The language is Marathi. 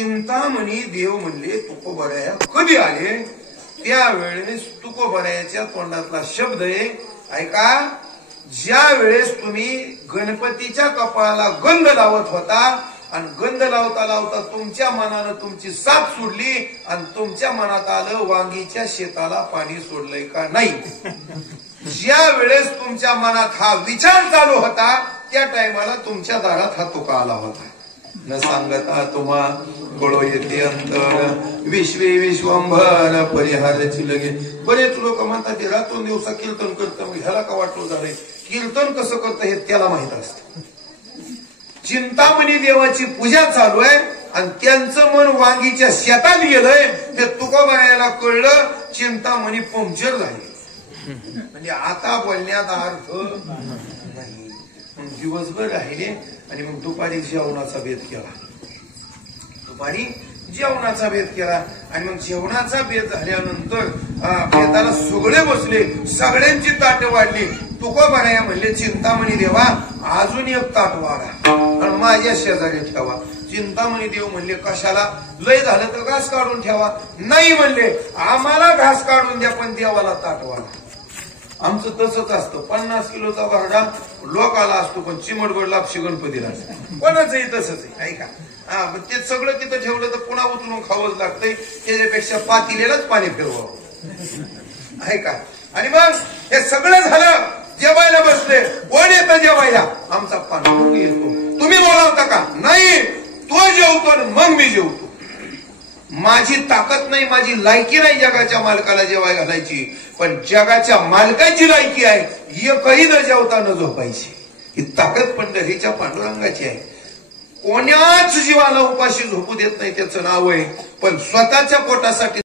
चिंतामणी देव म्हणले तुकोबराया कधी आले? त्यावेळेस तुकोबरायाच्या तोंडातला शब्द आहे, ऐका, ज्या वेळेस तुम्ही गणपतीच्या कपाळाला गंध लावत होता आणि गंध लावता लावता तुमच्या मनानं तुमची साथ सोडली आणि तुमच्या मनात आलं वांगीच्या शेताला पाणी सोडलंय का नाही. ज्या वेळेस तुमच्या मनात हा विचार चालू होता त्या टायमाला तुमच्या दारात हा तुका आला होता. न सांगता तुम्हा कळो येते अंतर विश्वे विश्वंभर परिहाराची लगे. बरेच लोक म्हणतात ते रातून दिवसा कीर्तन करतं, मग ह्याला का वाटलं झालंय? कीर्तन कसं करतं हे त्याला माहित असतं. चिंतामणी देवाची पूजा चालू आहे आणि त्यांचं मन वांगीच्या शेतात गेलंय हे तुकोबरायाला कळलं. चिंतामणी पंक्चर झाली म्हणजे आता बोलण्यात अर्थ नाही. मग दिवसभर राहिले आणि मग दुपारी जेवणाचा बेत केला. दुपारी जेवणाचा बेत केला आणि मग जेवणाचा बेत झाल्यानंतर बेताला सगळे बसले, सगळ्यांची ताट वाढली. तुकोबराया म्हणले चिंतामणी देवा अजून एक ताट वाढा आणि माझ्या शेजारी ठेवा. चिंतामणी देव म्हणले कशाला? लय झालं तर घास काढून ठेवा. नाही म्हणले आम्हाला घास काढून द्या पण देवाला ताट वाढा. आमचं तसंच असतं, 50 किलोचा भरडा लोकाला असतो पण चिमटभर लापशी गणपतीला असतो. कोणाचंही तसंच आहे, ऐका. ते सगळं तिथं ठेवलं तर पुन्हा उचलून खावंच लागतंय. त्याच्यापेक्षा पातिलेलाच पाणी फिरवावं, ऐका. आणि मग हे सगळं झालं, जेवायला बसले. कोण येतं जेवायला? आमचा पांडुरंग येतो. तुम्ही बोलावता का? नाही, तो जेवतो मग मी जेवतो. माझी ताकद नाही, माझी लायकी नाही जगाच्या मालकाला जेवाय घालायची, पण जगाच्या मालकाची लायकी आहे एकही न जेवता न झोपायची. ही ताकद पंढरीच्या पांडुरंगाची आहे. कोण्याच जीवाला उपाशी झोपू देत नाही त्याचं नाव आहे, पण स्वतःच्या पोटासाठी